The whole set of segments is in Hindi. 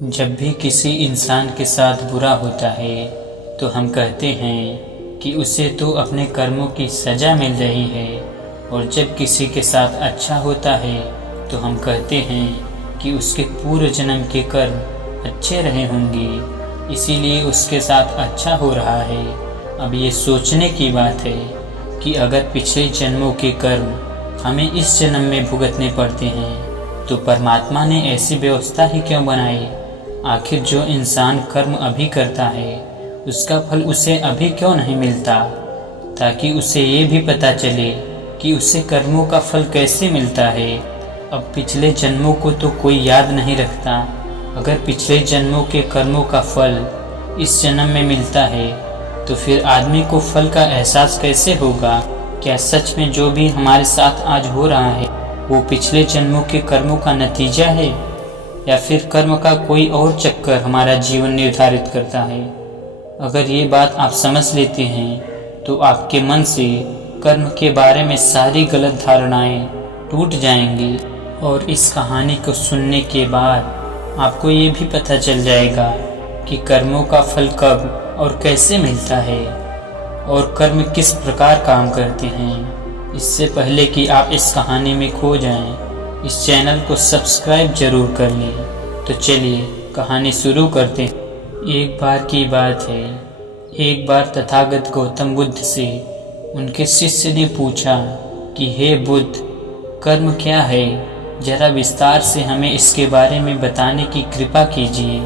जब भी किसी इंसान के साथ बुरा होता है तो हम कहते हैं कि उसे तो अपने कर्मों की सज़ा मिल रही है, और जब किसी के साथ अच्छा होता है तो हम कहते हैं कि उसके पूर्व जन्म के कर्म अच्छे रहे होंगे, इसीलिए उसके साथ अच्छा हो रहा है। अब ये सोचने की बात है कि अगर पिछले जन्मों के कर्म हमें इस जन्म में भुगतने पड़ते हैं तो परमात्मा ने ऐसी व्यवस्था ही क्यों बनाई? आखिर जो इंसान कर्म अभी करता है उसका फल उसे अभी क्यों नहीं मिलता, ताकि उसे ये भी पता चले कि उसे कर्मों का फल कैसे मिलता है। अब पिछले जन्मों को तो कोई याद नहीं रखता, अगर पिछले जन्मों के कर्मों का फल इस जन्म में मिलता है तो फिर आदमी को फल का एहसास कैसे होगा? क्या सच में जो भी हमारे साथ आज हो रहा है वो पिछले जन्मों के कर्मों का नतीजा है, या फिर कर्म का कोई और चक्कर हमारा जीवन निर्धारित करता है? अगर ये बात आप समझ लेते हैं तो आपके मन से कर्म के बारे में सारी गलत धारणाएं टूट जाएंगी, और इस कहानी को सुनने के बाद आपको ये भी पता चल जाएगा कि कर्मों का फल कब और कैसे मिलता है, और कर्म किस प्रकार काम करते हैं। इससे पहले कि आप इस कहानी में खो जाएं, इस चैनल को सब्सक्राइब जरूर कर लें। तो चलिए कहानी शुरू करते हैं। एक बार की बात है, एक बार तथागत गौतम बुद्ध से उनके शिष्य ने पूछा कि हे बुद्ध, कर्म क्या है? जरा विस्तार से हमें इसके बारे में बताने की कृपा कीजिए।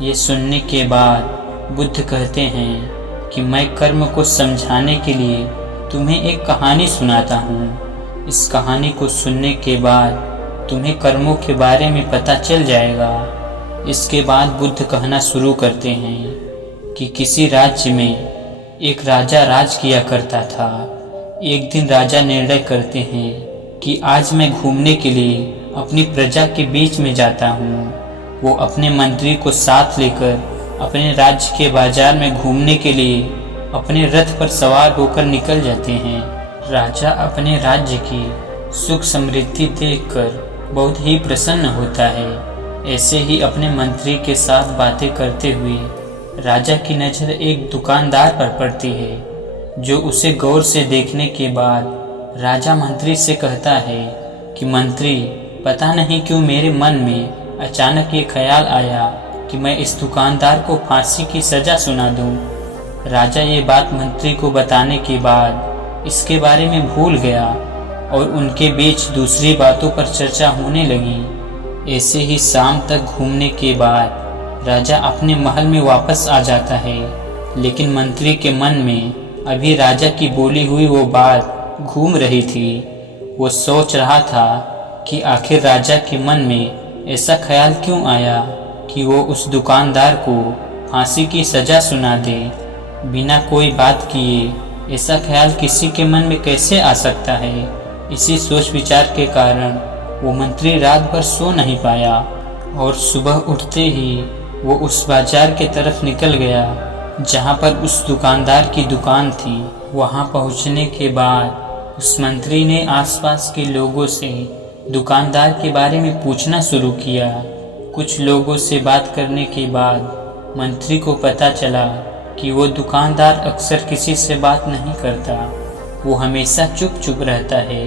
ये सुनने के बाद बुद्ध कहते हैं कि मैं कर्म को समझाने के लिए तुम्हें एक कहानी सुनाता हूँ। इस कहानी को सुनने के बाद तुम्हें कर्मों के बारे में पता चल जाएगा। इसके बाद बुद्ध कहना शुरू करते हैं कि किसी राज्य में एक राजा राज किया करता था। एक दिन राजा निर्णय करते हैं कि आज मैं घूमने के लिए अपनी प्रजा के बीच में जाता हूँ। वो अपने मंत्री को साथ लेकर अपने राज्य के बाजार में घूमने के लिए अपने रथ पर सवार होकर निकल जाते हैं। राजा अपने राज्य की सुख समृद्धि देखकर बहुत ही प्रसन्न होता है। ऐसे ही अपने मंत्री के साथ बातें करते हुए राजा की नज़र एक दुकानदार पर पड़ती है, जो उसे गौर से देखने के बाद राजा मंत्री से कहता है कि मंत्री, पता नहीं क्यों मेरे मन में अचानक ये ख्याल आया कि मैं इस दुकानदार को फांसी की सज़ा सुना दूं। राजा ये बात मंत्री को बताने के बाद इसके बारे में भूल गया, और उनके बीच दूसरी बातों पर चर्चा होने लगी। ऐसे ही शाम तक घूमने के बाद राजा अपने महल में वापस आ जाता है, लेकिन मंत्री के मन में अभी राजा की बोली हुई वो बात घूम रही थी। वो सोच रहा था कि आखिर राजा के मन में ऐसा ख्याल क्यों आया कि वो उस दुकानदार को फांसी की सज़ा सुना दे। बिना कोई बात किए ऐसा ख्याल किसी के मन में कैसे आ सकता है? इसी सोच विचार के कारण वो मंत्री रात भर सो नहीं पाया, और सुबह उठते ही वो उस बाजार के तरफ निकल गया जहाँ पर उस दुकानदार की दुकान थी। वहाँ पहुँचने के बाद उस मंत्री ने आसपास के लोगों से दुकानदार के बारे में पूछना शुरू किया। कुछ लोगों से बात करने के बाद मंत्री को पता चला कि वो दुकानदार अक्सर किसी से बात नहीं करता। वो हमेशा चुप चुप रहता है,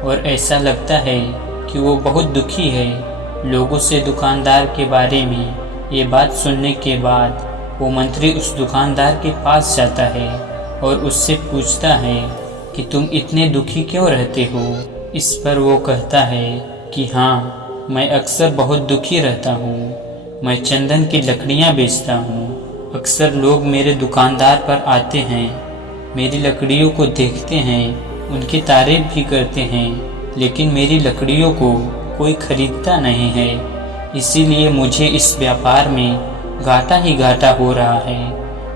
और ऐसा लगता है कि वो बहुत दुखी है। लोगों से दुकानदार के बारे में ये बात सुनने के बाद वो मंत्री उस दुकानदार के पास जाता है और उससे पूछता है कि तुम इतने दुखी क्यों रहते हो? इस पर वो कहता है कि हाँ, मैं अक्सर बहुत दुखी रहता हूँ। मैं चंदन की लकड़ियाँ बेचता हूँ। अक्सर लोग मेरे दुकानदार पर आते हैं, मेरी लकड़ियों को देखते हैं, उनकी तारीफ भी करते हैं, लेकिन मेरी लकड़ियों को कोई खरीदता नहीं है। इसीलिए मुझे इस व्यापार में घाटा ही घाटा हो रहा है,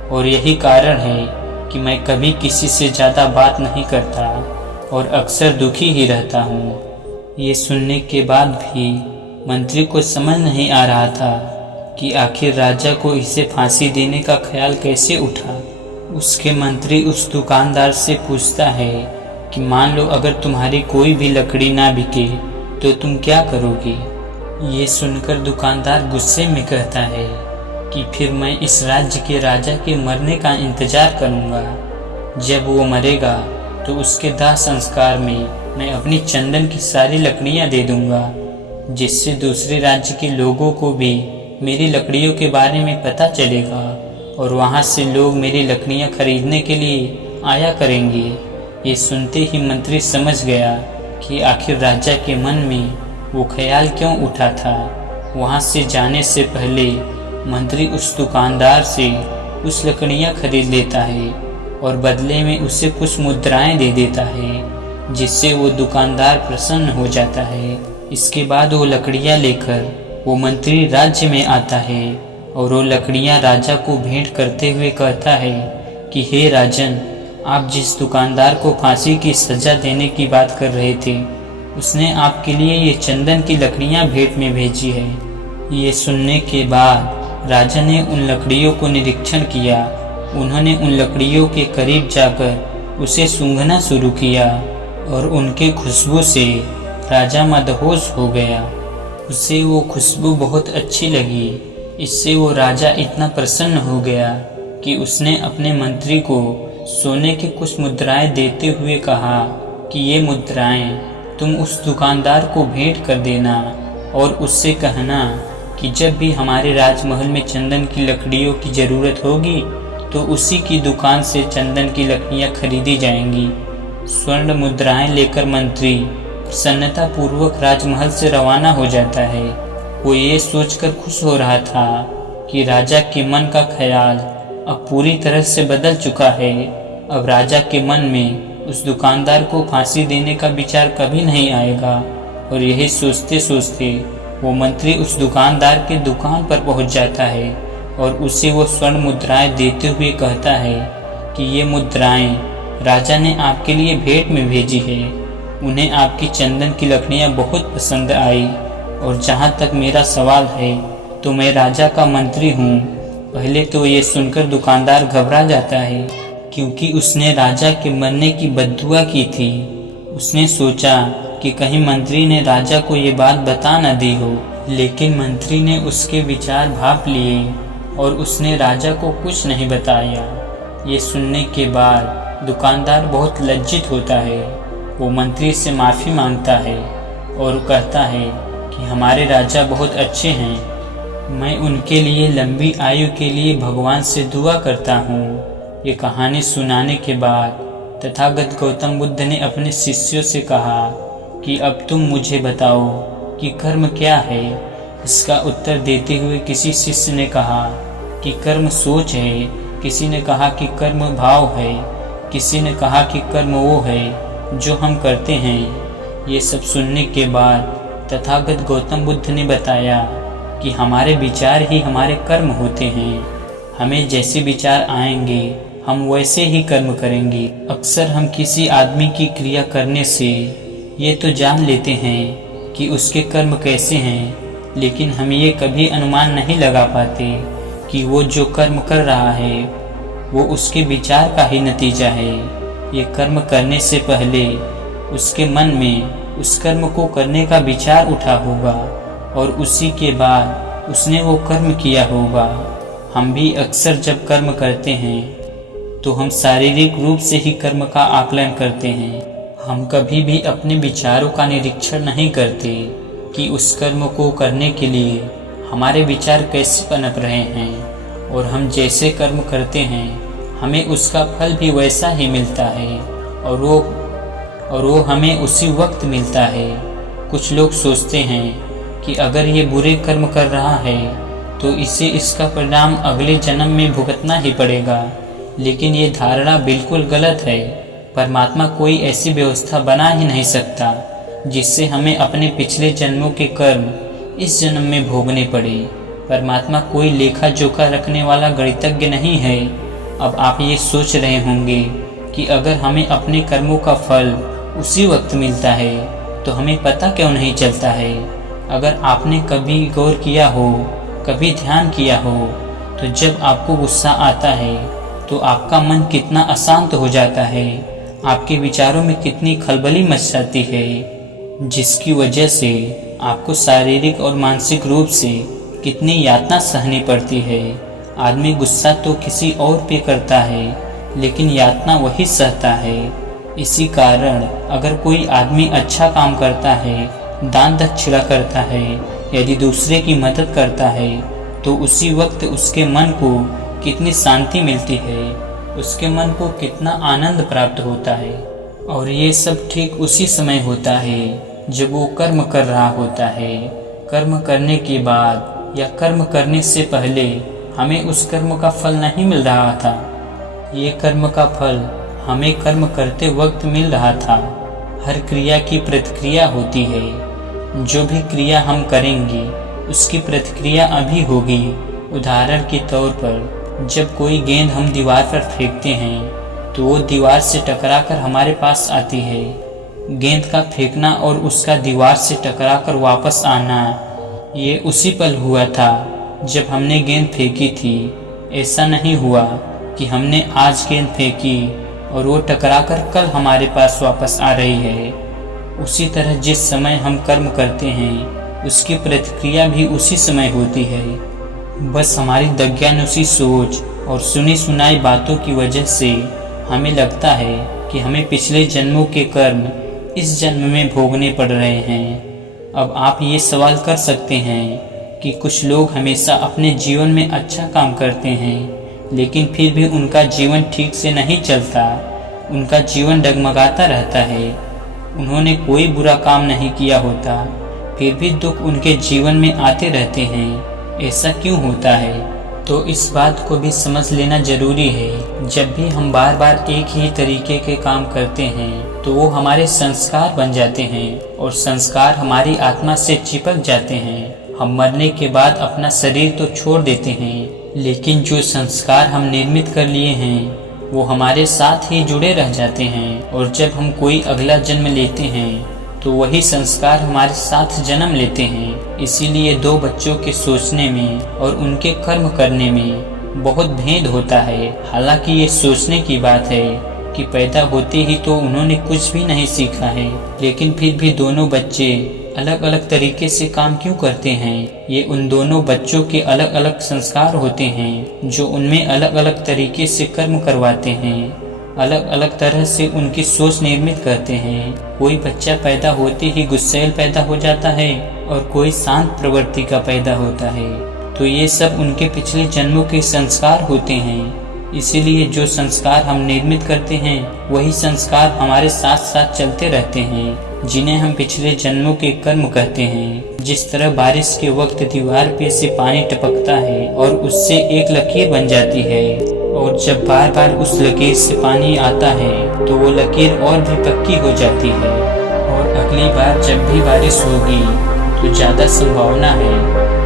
और यही कारण है कि मैं कभी किसी से ज़्यादा बात नहीं करता और अक्सर दुखी ही रहता हूँ। ये सुनने के बाद भी मंत्री को समझ नहीं आ रहा था कि आखिर राजा को इसे फांसी देने का ख्याल कैसे उठा। उसके मंत्री उस दुकानदार से पूछता है कि मान लो अगर तुम्हारी कोई भी लकड़ी ना बिके तो तुम क्या करोगे? ये सुनकर दुकानदार गुस्से में कहता है कि फिर मैं इस राज्य के राजा के मरने का इंतजार करूंगा। जब वो मरेगा तो उसके दाह संस्कार में मैं अपनी चंदन की सारी लकड़ियां दे दूंगा, जिससे दूसरे राज्य के लोगों को भी मेरी लकड़ियों के बारे में पता चलेगा और वहां से लोग मेरी लकड़ियां खरीदने के लिए आया करेंगे। ये सुनते ही मंत्री समझ गया कि आखिर राजा के मन में वो ख्याल क्यों उठा था। वहां से जाने से पहले मंत्री उस दुकानदार से कुछ लकड़ियां खरीद लेता है और बदले में उसे कुछ मुद्राएं दे देता है, जिससे वो दुकानदार प्रसन्न हो जाता है। इसके बाद वो लकड़ियां लेकर वो मंत्री राज्य में आता है और वो लकड़ियां राजा को भेंट करते हुए कहता है कि हे राजन, आप जिस दुकानदार को फांसी की सजा देने की बात कर रहे थे, उसने आपके लिए ये चंदन की लकड़ियां भेंट में भेजी है। ये सुनने के बाद राजा ने उन लकड़ियों को निरीक्षण किया। उन्होंने उन लकड़ियों के करीब जाकर उसे सूंघना शुरू किया और उनके खुशबू से राजा मदहोश हो गया। उसे वो खुशबू बहुत अच्छी लगी। इससे वो राजा इतना प्रसन्न हो गया कि उसने अपने मंत्री को सोने की कुछ मुद्राएं देते हुए कहा कि ये मुद्राएं तुम उस दुकानदार को भेंट कर देना और उससे कहना कि जब भी हमारे राजमहल में चंदन की लकड़ियों की ज़रूरत होगी तो उसी की दुकान से चंदन की लकड़ियां खरीदी जाएंगी। स्वर्ण मुद्राएं लेकर मंत्री प्रसन्नता पूर्वक राजमहल से रवाना हो जाता है। वो ये सोचकर खुश हो रहा था कि राजा के मन का ख्याल अब पूरी तरह से बदल चुका है। अब राजा के मन में उस दुकानदार को फांसी देने का विचार कभी नहीं आएगा। और यही सोचते सोचते वो मंत्री उस दुकानदार के दुकान पर पहुंच जाता है और उसे वो स्वर्ण मुद्राएं देते हुए कहता है कि ये मुद्राएं राजा ने आपके लिए भेंट में भेजी है। उन्हें आपकी चंदन की लकड़ियां बहुत पसंद आई। और जहाँ तक मेरा सवाल है तो मैं राजा का मंत्री हूँ। पहले तो ये सुनकर दुकानदार घबरा जाता है, क्योंकि उसने राजा के मरने की बद्दुआ की थी। उसने सोचा कि कहीं मंत्री ने राजा को ये बात बता न दी हो, लेकिन मंत्री ने उसके विचार भांप लिए और उसने राजा को कुछ नहीं बताया। ये सुनने के बाद दुकानदार बहुत लज्जित होता है। वो मंत्री से माफ़ी मांगता है और कहता है कि हमारे राजा बहुत अच्छे हैं। मैं उनके लिए लंबी आयु के लिए भगवान से दुआ करता हूँ। ये कहानी सुनाने के बाद तथागत गौतम बुद्ध ने अपने शिष्यों से कहा कि अब तुम मुझे बताओ कि कर्म क्या है। इसका उत्तर देते हुए किसी शिष्य ने कहा कि कर्म सोच है, किसी ने कहा कि कर्म भाव है, किसी ने कहा कि कर्म वो है जो हम करते हैं। ये सब सुनने के बाद तथागत गौतम बुद्ध ने बताया कि हमारे विचार ही हमारे कर्म होते हैं। हमें जैसे विचार आएंगे हम वैसे ही कर्म करेंगे। अक्सर हम किसी आदमी की क्रिया करने से ये तो जान लेते हैं कि उसके कर्म कैसे हैं, लेकिन हम ये कभी अनुमान नहीं लगा पाते कि वो जो कर्म कर रहा है वो उसके विचार का ही नतीजा है। ये कर्म करने से पहले उसके मन में उस कर्म को करने का विचार उठा होगा और उसी के बाद उसने वो कर्म किया होगा। हम भी अक्सर जब कर्म करते हैं तो हम शारीरिक रूप से ही कर्म का आकलन करते हैं। हम कभी भी अपने विचारों का निरीक्षण नहीं करते कि उस कर्म को करने के लिए हमारे विचार कैसे पनप रहे हैं। और हम जैसे कर्म करते हैं हमें उसका फल भी वैसा ही मिलता है और वो हमें उसी वक्त मिलता है। कुछ लोग सोचते हैं कि अगर ये बुरे कर्म कर रहा है तो इसे इसका परिणाम अगले जन्म में भुगतना ही पड़ेगा, लेकिन ये धारणा बिल्कुल गलत है। परमात्मा कोई ऐसी व्यवस्था बना ही नहीं सकता जिससे हमें अपने पिछले जन्मों के कर्म इस जन्म में भोगने पड़े। परमात्मा कोई लेखा जोखा रखने वाला गणितज्ञ नहीं है। अब आप ये सोच रहे होंगे कि अगर हमें अपने कर्मों का फल उसी वक्त मिलता है तो हमें पता क्यों नहीं चलता है। अगर आपने कभी गौर किया हो, कभी ध्यान किया हो, तो जब आपको गुस्सा आता है तो आपका मन कितना अशांत हो जाता है, आपके विचारों में कितनी खलबली मच जाती है। जिसकी वजह से आपको शारीरिक और मानसिक रूप से कितनी यातना सहनी पड़ती है। आदमी गुस्सा तो किसी और पे करता है, लेकिन यातना वही सहता है। इसी कारण अगर कोई आदमी अच्छा काम करता है, दान दक्षिणा करता है, यदि दूसरे की मदद करता है, तो उसी वक्त उसके मन को कितनी शांति मिलती है, उसके मन को कितना आनंद प्राप्त होता है। और ये सब ठीक उसी समय होता है जब वो कर्म कर रहा होता है। कर्म करने के बाद या कर्म करने से पहले हमें उस कर्म का फल नहीं मिल रहा था। ये कर्म का फल हमें कर्म करते वक्त मिल रहा था। हर क्रिया की प्रतिक्रिया होती है। जो भी क्रिया हम करेंगे उसकी प्रतिक्रिया अभी होगी। उदाहरण के तौर पर जब कोई गेंद हम दीवार पर फेंकते हैं तो वो दीवार से टकराकर हमारे पास आती है। गेंद का फेंकना और उसका दीवार से टकराकर वापस आना, ये उसी पल हुआ था जब हमने गेंद फेंकी थी। ऐसा नहीं हुआ कि हमने आज गेंद फेंकी और वो टकराकर कल हमारे पास वापस आ रही है। उसी तरह जिस समय हम कर्म करते हैं उसकी प्रतिक्रिया भी उसी समय होती है। बस हमारी दज्ञानुसी सोच और सुनी सुनाई बातों की वजह से हमें लगता है कि हमें पिछले जन्मों के कर्म इस जन्म में भोगने पड़ रहे हैं। अब आप ये सवाल कर सकते हैं कि कुछ लोग हमेशा अपने जीवन में अच्छा काम करते हैं, लेकिन फिर भी उनका जीवन ठीक से नहीं चलता, उनका जीवन डगमगाता रहता है। उन्होंने कोई बुरा काम नहीं किया होता, फिर भी दुख उनके जीवन में आते रहते हैं। ऐसा क्यों होता है? तो इस बात को भी समझ लेना जरूरी है। जब भी हम बार बार एक ही तरीके के काम करते हैं तो वो हमारे संस्कार बन जाते हैं और संस्कार हमारी आत्मा से चिपक जाते हैं। हम मरने के बाद अपना शरीर तो छोड़ देते हैं, लेकिन जो संस्कार हम निर्मित कर लिए हैं वो हमारे साथ ही जुड़े रह जाते हैं। और जब हम कोई अगला जन्म लेते हैं तो वही संस्कार हमारे साथ जन्म लेते हैं। इसीलिए दो बच्चों के सोचने में और उनके कर्म करने में बहुत भेद होता है। हालांकि ये सोचने की बात है कि पैदा होते ही तो उन्होंने कुछ भी नहीं सीखा है, लेकिन फिर भी दोनों बच्चे अलग अलग तरीके से काम क्यों करते हैं? ये उन दोनों बच्चों के अलग अलग संस्कार होते हैं जो उनमें अलग अलग तरीके से कर्म करवाते हैं, अलग अलग तरह से उनकी सोच निर्मित करते हैं। कोई बच्चा पैदा होते ही गुस्सैल पैदा हो जाता है और कोई शांत प्रवृत्ति का पैदा होता है। तो ये सब उनके पिछले जन्मों के संस्कार होते हैं। इसीलिए जो संस्कार हम निर्मित करते हैं वही संस्कार हमारे साथ साथ चलते रहते हैं, जिन्हें हम पिछले जन्मों के कर्म कहते हैं। जिस तरह बारिश के वक्त दीवार पे से पानी टपकता है और उससे एक लकीर बन जाती है, और जब बार बार उस लकीर से पानी आता है तो वो लकीर और भी पक्की हो जाती है, और अगली बार जब भी बारिश होगी तो ज़्यादा संभावना है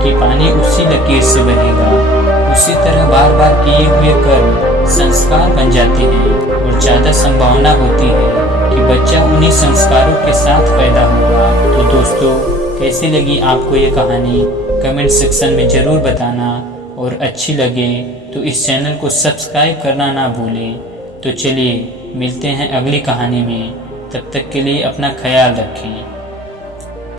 कि पानी उसी लकीर से बहेगा। उसी तरह बार बार किए हुए कर्म संस्कार बन जाते हैं और ज़्यादा संभावना होती है कि बच्चा उन्हीं संस्कारों के साथ पैदा होगा। तो दोस्तों, कैसी लगी आपको ये कहानी कमेंट सेक्शन में ज़रूर बताना, और अच्छी लगे तो इस चैनल को सब्सक्राइब करना ना भूलें। तो चलिए मिलते हैं अगली कहानी में, तब तक के लिए अपना ख्याल रखें।